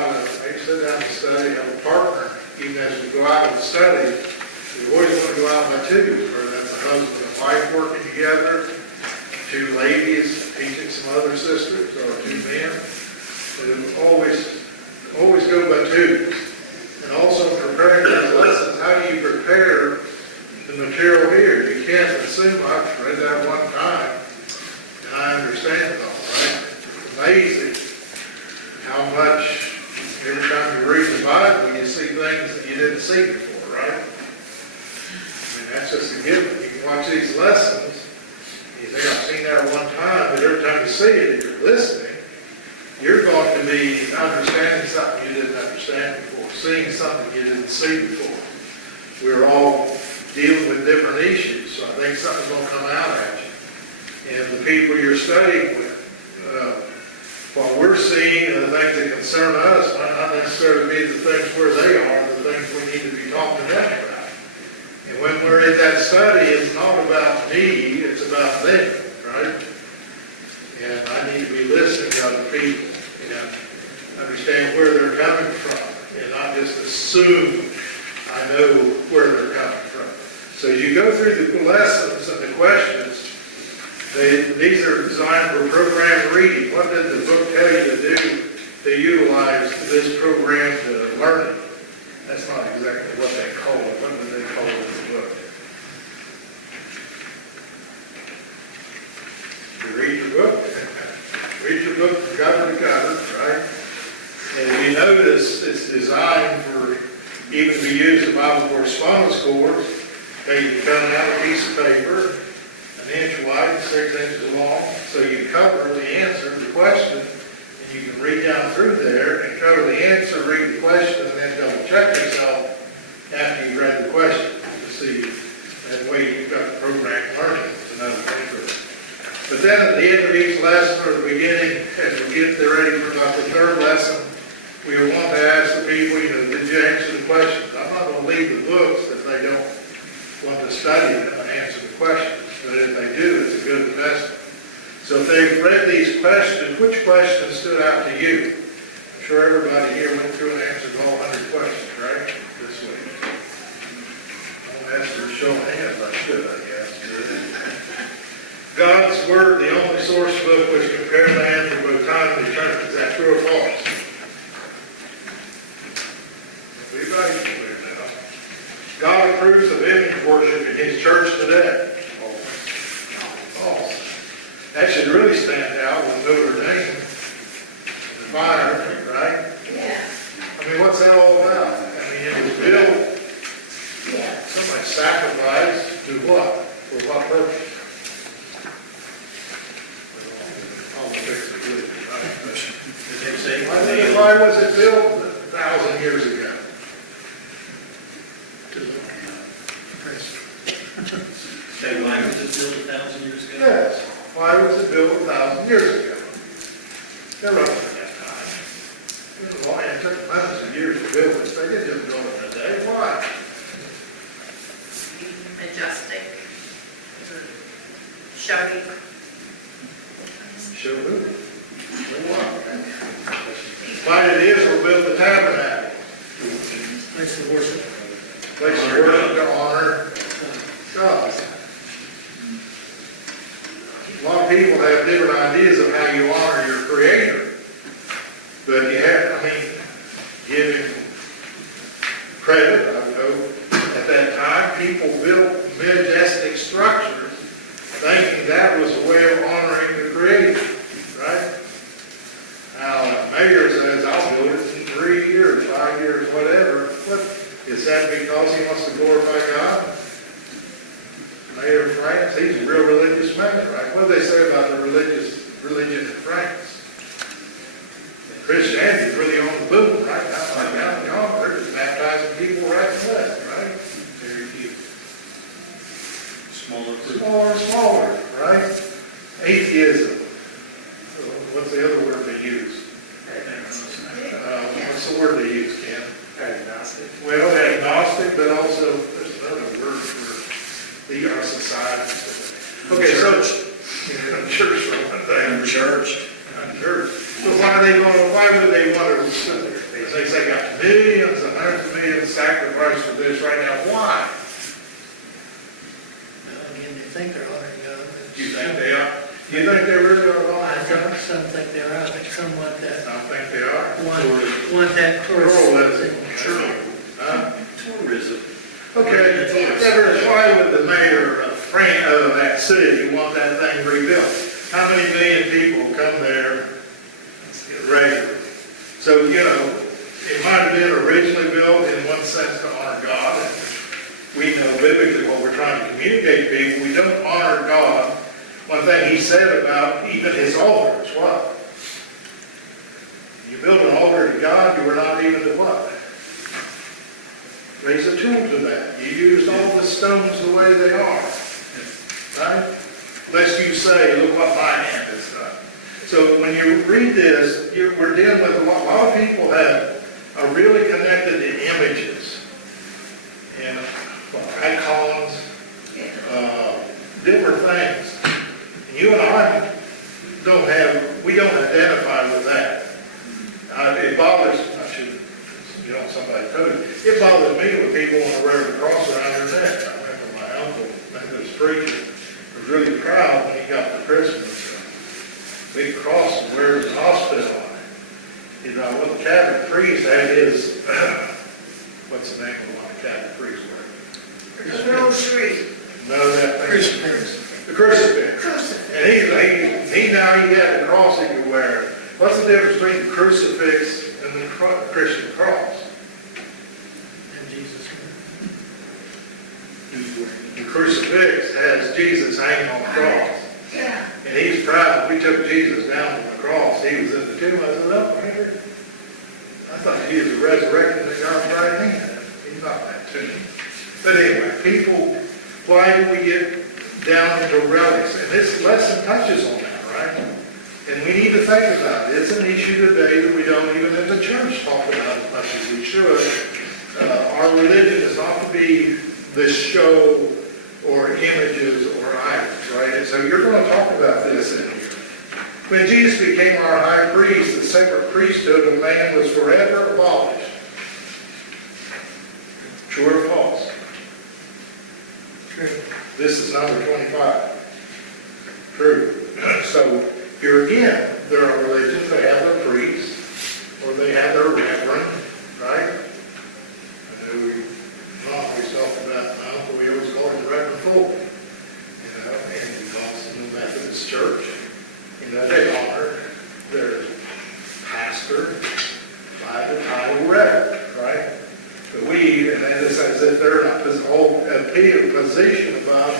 ought to maybe sit down and study, have a partner, even as we go out and study. We always want to go out by twos, whether that's a husband and wife working together, two ladies teaching some other sisters, or two men. But it will always go by twos. And also preparing these lessons, how do you prepare the material here? You can't assume I've read that one time and I understand it all, right? It's amazing how much, every time you read the Bible, you see things that you didn't see before, right? I mean, that's just a given. You can watch these lessons, you think, I've seen that one time, but every time you see it, if you're listening, you're going to be understanding something you didn't understand before, seeing something you didn't see before. We're all dealing with different issues, so I think something's going to come out at you. And the people you're studying with, what we're seeing and the things that concern us might not necessarily be the things where they are, the things we need to be talking to them about. And when we're in that study, it's not about me, it's about them, right? And I need to be listening to other people and understand where they're coming from and not just assume I know where they're coming from. So as you go through the lessons and the questions, these are designed for program reading. What did the book tell you to do to utilize this program to learn it? That's not exactly what they call it. What do they call it in the book? You read your book. Read your book from cover to cover, right? And you notice it's designed for even to be used in Bible correspondence course. You cut out a piece of paper, an inch wide, 6 inches long, so you cover the answer to the question, and you can read down through there and cover the answer, read the question, and then double check yourself after you've read the question to see. That way you've got the program learning. It's another thing. But then at the end of each lesson or the beginning, as we get there ready for about the third lesson, we want to ask the people, did you answer the question? I'm not going to leave the books if they don't want to study it and answer the questions. But if they do, it's a good investment. So if they've read these questions, which questions stood out to you? I'm sure everybody here went through and answered all 100 questions, right? This week. I'll ask for a show of hands, I should, I guess. God's Word, the only source book which compares man for both time and eternity. Is that true or false? Everybody's clear now. God approves of image worship in His church today. False. That should really stand out with Notre Dame, the fire, right? Yeah. I mean, what's that all about? I mean, it was built, Yeah. somebody sacrificed to what? For what purpose? Why was it built 1,000 years ago? Say, why was it built 1,000 years ago? Yes. Why was it built 1,000 years ago? They're running that time. It took months and years to build this. They didn't just build it in a day. Why? Majestic. Showing. Show who? For what? Why did Israel build the tabernacle? Place of worship. Place of worship to honor God. A lot of people have different ideas of how you honor your Creator. But you have, give Him credit, I would hope. At that time, people built majestic structures thinking that was a way of honoring the Creator, right? Now, the mayor says, I'll build it in 3 years, 5 years, whatever. What, is that because he wants to glorify God? Mayor of France, he's a real religious man, right? What do they say about the religion in France? Christianity is really on the boom right now. Like down the yard, they're just baptizing people right and left, right? Very few. Smaller and smaller, right? Atheism. What's the other word they use? What's the word they use, Ken? Agnostic. Well, agnostic, but also there's another word for our society. Okay, so church for one thing. Church. Church. So why would they want to sit there? And they say got millions and hundreds of millions sacrificed for this right now. Why? Again, they think they're honoring God. Do you think they are? Do you think they really are I honoring think God? some think they are, I think some want that, I think they are. want that tourist Tourism. thing. Huh? Tourism. Okay, that's why would the mayor of that city want that thing rebuilt? How many million people come there regularly? So, you know, it might have been originally built in one sense to honor God. We know biblically what we're trying to communicate to people. We don't honor God. One thing he said about even his altar is what? You build an altar to God, you were not even to what? Raise a tool to that. You used all the stones the way they are. Right? Lest you say, look what my hand has done. So when you read this, we're dealing with a lot of people are really connected to images and icons, different things. And you and I we don't identify with that. It bothers, I should, somebody could. It bothers me when people want to wear the cross around their neck. I remember my uncle, Methodist preacher, was really proud when he got to Christmas. Big cross and wears the hospital on it. You know, when the Catholic priest had his, what's the name of the one the Catholic priest wear? The rosary. No, that thing. Crucifix. The crucifix. Crucifix. And he had the cross he could wear. What's the difference between the crucifix and the Christian cross? And Jesus. The crucifix has Jesus hanging on the cross. Yeah. And he's proud. We took Jesus down from the cross. He was in the tomb. I said, up here. I thought he was resurrected in God's right hand. He's not in that tomb. But anyway, people, why do we get down into relics? And this lesson touches on that, right? And we need to think about it. It's an issue today that we don't even in the church talk about as much as we should. Our religion is not to be this show or images or items, right? And so you're going to talk about this in here. When Jesus became our high priest, the separate priesthood of man was forever abolished. True or false? True. This is number 25. True. So here again, there are religions that have their priests or they have their reverend, right? And we always talk about we always call it the Reverend Folk, and because in the Methodist Church, they honor their pastor by the title Reverend, right? But and then it's as if they're not a position above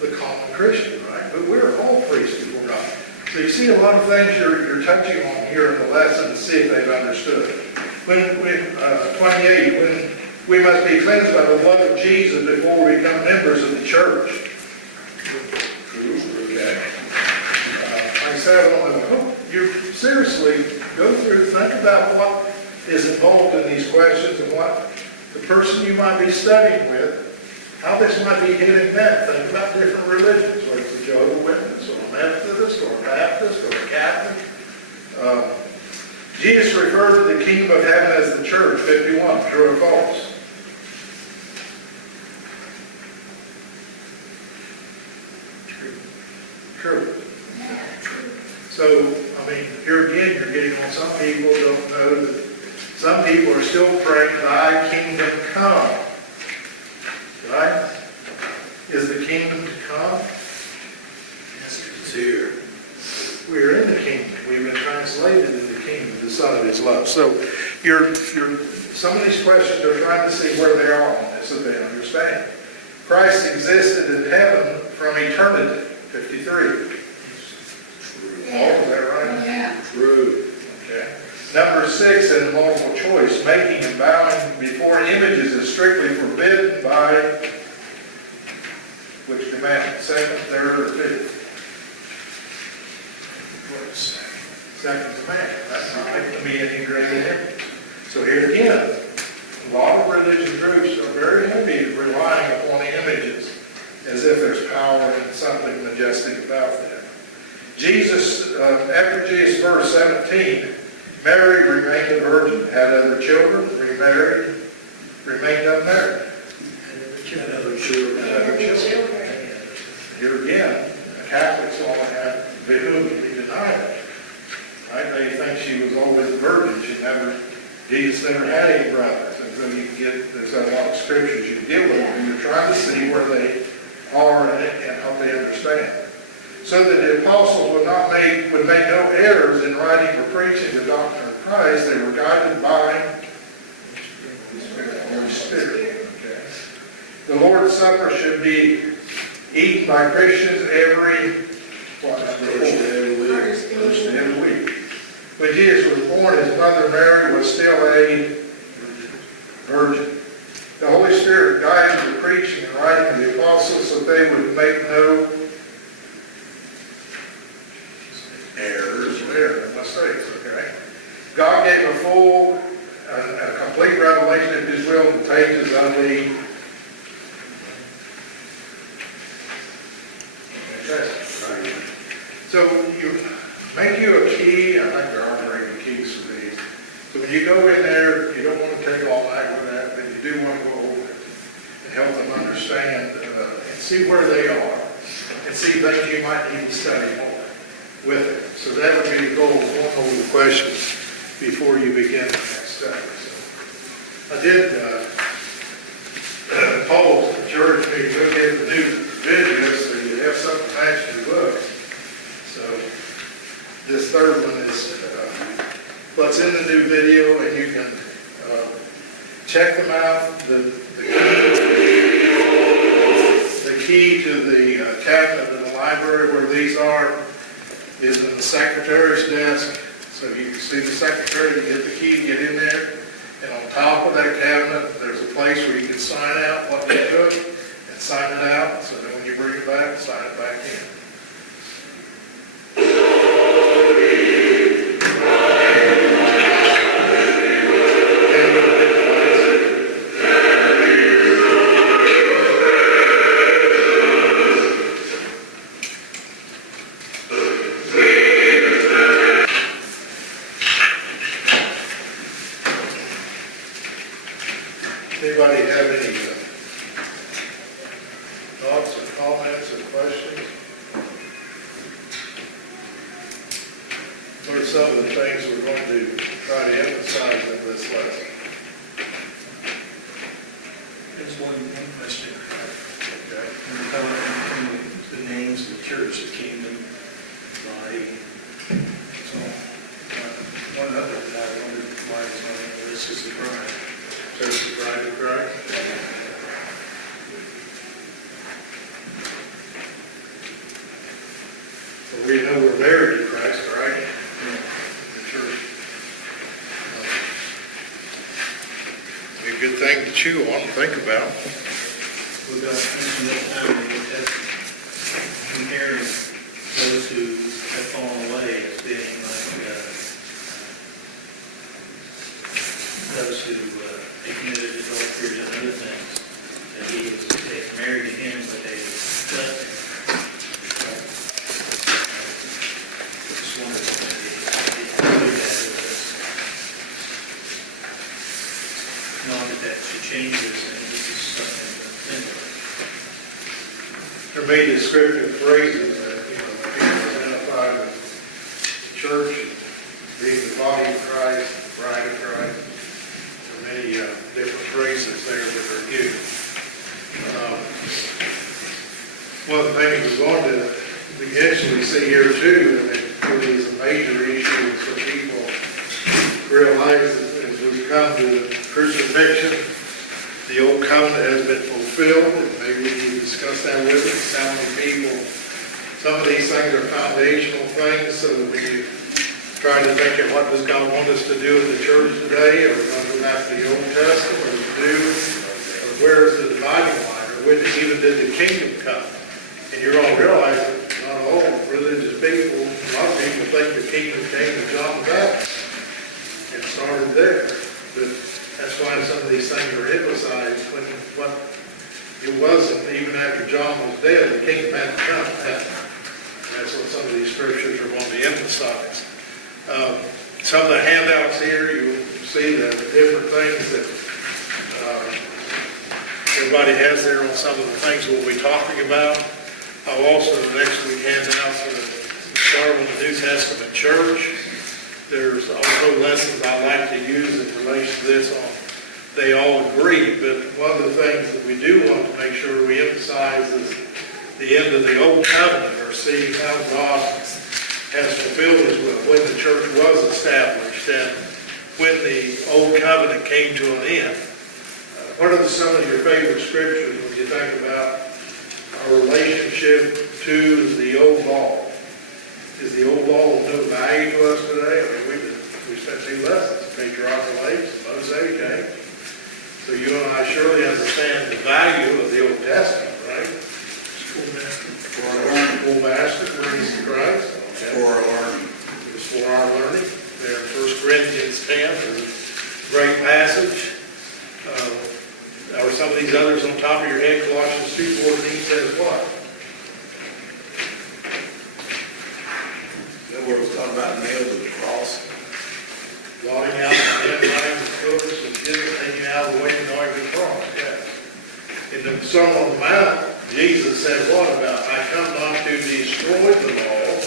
the common Christian, right? But we're all priests before God. So you see a lot of things you're touching on here in the lesson to see if they've understood. When 28, when we must be cleansed by the blood of Jesus before we become members of the church. True, okay. Like I said, I hope you seriously go through, think about what is involved in these questions and what the person you might be studying with, how this might be hitting them. Think about different religions, whether it's a Jehovah's Witness or a Methodist or a Baptist or a Catholic. Jesus referred to the kingdom of heaven as the church, 51, true or false? True. So, I mean, here again, you're getting on some people don't know that some people are still praying, thy kingdom come. Right? Is the kingdom to come? Yes, it's here. We're in the kingdom. We've been translated in the kingdom, the Son of His love. So, some of these questions are trying to see where they are on this, so they understand. Christ existed in heaven from eternity. 53. True. Yeah. Is that right? Yeah. True. Okay. Number 6 in the multiple choice, making and bowing before images is strictly forbidden by which commandment? 2nd, 3rd, or 5th? Second commandment. That's not making me any great image. So here again, a lot of religious groups are very heavy relying upon images as if there's power and something majestic about them. Jesus, after Jesus, verse 17, Mary remained a virgin, had other children, remarried, remained unmarried. And Another sure. Other children. Here again, Catholics all have vehemently denied it. Right? They think she was always a virgin. She never, Jesus never had any brothers. And so you get, there's a lot of scriptures you deal with, and you're trying to see where they are and how they understand. So that the apostles would make no errors in writing or preaching the doctrine of Christ. They were guided by the Holy Spirit. Okay. The Lord's Supper should be eaten by Christians every First day of the week. When Jesus was born, his mother Mary was still a virgin. The Holy Spirit guided the preaching and writing of the apostles so they would make no mistakes. Okay. God gave a full and a complete revelation of his will in the pages of the So you make you a key. I think there are very good keys for these. So when you go in there, you don't want to take all night with that, but you do want to go over it and help them understand and see where they are and see things you might need to study more with it. So that would be the goal, going over the questions before you begin the next study. So I did poll the church to look at the new videos so you have something to match your books. So this third one is what's in the new video, and you can check them out. The key to the cabinet in the library where these are is in the secretary's desk. So you can see the secretary, you get the key to get in there. And on top of that cabinet, there's a place where you can sign out what you took and sign it out. So that when you bring it back, sign it back in. Anybody have any thoughts or comments or questions? What are some of the things we're going to try to emphasize in this lesson? There's one question. Okay. When we come up with the names of the church, the kingdom, body. So, one other that I wondered why it's not on the list is the bride. Church of Bride of Christ. Well, we know we're married to Christ, right? In the church. Be a good thing to chew on and think about. We've got mentioned that time we get that comparing those who have fallen away as being like those who they committed adultery and other things. That they married to him, but they left him. Just wondered if they do that with us. Not that should change this, and this is something to There may be descriptive phrases that, people identify with the church, being the body of Christ, the bride of Christ. There are many different phrases there that are given. One of the things we're going to eventually see here too, and it really is a major issue, so people realize that as we come to the crucifixion, the old covenant has been fulfilled, and maybe we can discuss that with us. How many people, some of these things are foundational things, so that we try to think of what does God want us to do in the church today, or going back to the Old Testament, or to do, or where is the dividing line, or when even did the kingdom come? And you're all realizing, not all religious people, a lot of people think the kingdom came to John the Baptist and started there. But that's why some of these things are emphasized when what it wasn't even after John was dead, the kingdom hadn't come. That's what some of these scriptures are going to emphasize. some of the handouts here, you'll see the different things that everybody has there on some of the things we'll be talking about. I'll also next week hand out the start on the New Testament church. There's also lessons I like to use in relation to this on. They all agree, but one of the things that we do want to make sure we emphasize is the end of the old covenant, or seeing how God has fulfilled his will, when the church was established and when the old covenant came to an end. What are some of your favorite scriptures when you think about our relationship to the old law? Is the old law of no value to us today? I mean, we spent 2 lessons, patriarchal age, Mosaic age. So you and I surely understand the value of the Old Testament, right? Schoolmaster. For our learning. Full master, praise Christ. Okay. For our learning. It was for our learning. There in 1 Corinthians 10, there's a great passage. Or some of these others on top of your head, Colossians 2:14 says what? That word was talking about nailed to the cross. Blotting out the handwriting of the pillars and taking out of the way the noise of the cross. Yes. In the Sermon on the Mount, Jesus said what about, I come not to destroy the law,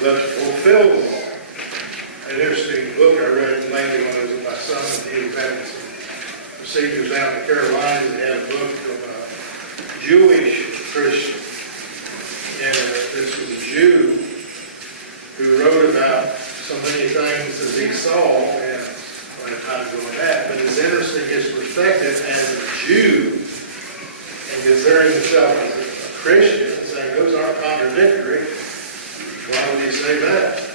but to fulfill the law. An interesting book I read lately when I was with my son, and he was having some procedures out in the Carolinas, and had a book from a Jewish Christian. And this was a Jew who wrote about so many things that he saw, and I don't have time to go into that, but it's interesting his perspective as a Jew, and considering himself as a Christian, and saying those aren't contradictory. Why would he say that?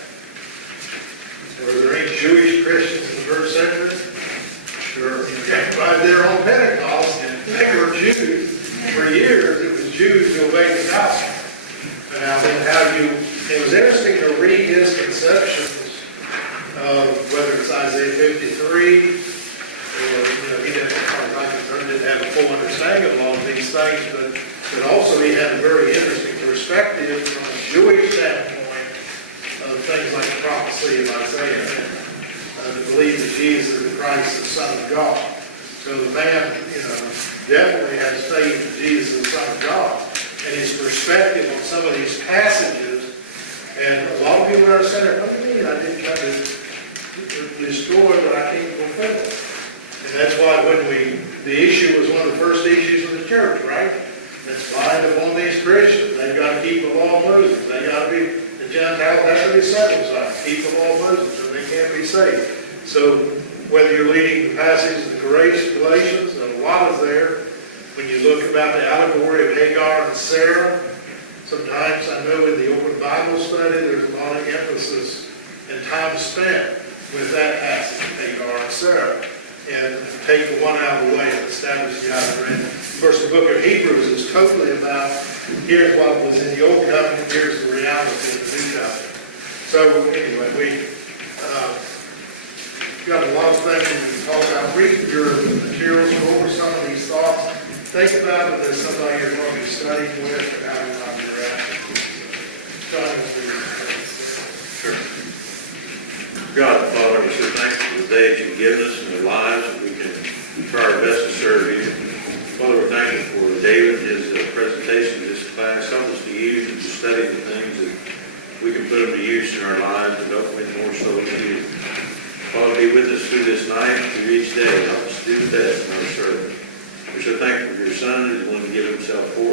Were there any Jewish Christians in the first century? Sure. Right there on Pentecost, they were Jews. For years, it was Jews who obeyed the gospel. And now, it was interesting to read his conceptions of whether it's Isaiah 53, or, he didn't, as far as I'm concerned, didn't have a full understanding of all of these things, but also he had a very interesting perspective from a Jewish standpoint of things like the prophecy of Isaiah, to believe that Jesus is the Christ, the Son of God. So the man, definitely has faith that Jesus is the Son of God. And his perspective on some of these passages, and a lot of people are saying, what do you mean I didn't come to destroy what I can't fulfill? And that's why the issue was one of the first issues of the church, right? Let's bind upon these Christians. They've got to keep the law of Moses. They got to be, the Gentiles have to be circumcised, keep the law of Moses, or they can't be saved. So whether you're reading the passages of Galatians, and a lot is there. When you look about the allegory of Hagar and Sarah, sometimes I know in the open Bible study there's a lot of emphasis and time spent with that passage, Hagar and Sarah, and take the one out of the way and establish the other. And of course, the book of Hebrews is totally about, here's what was in the old covenant, here's the reality of the new covenant. So anyway, we got a lot of things we can talk about. Read your materials, go over some of these thoughts. Think about it as somebody you're going to be studying with, and how you might interact. Sure. God, Father, we so thankful for the day that you've given us and our lives, and we can try our best to serve you. Father, we're thankful for David, his presentation of this class. Help us to use and to study the things that we can put them to use in our lives and ultimately more so to you. Father, be with us through this night, through each day. Help us do the best in our service. We're so thankful for your Son who's willing to give himself for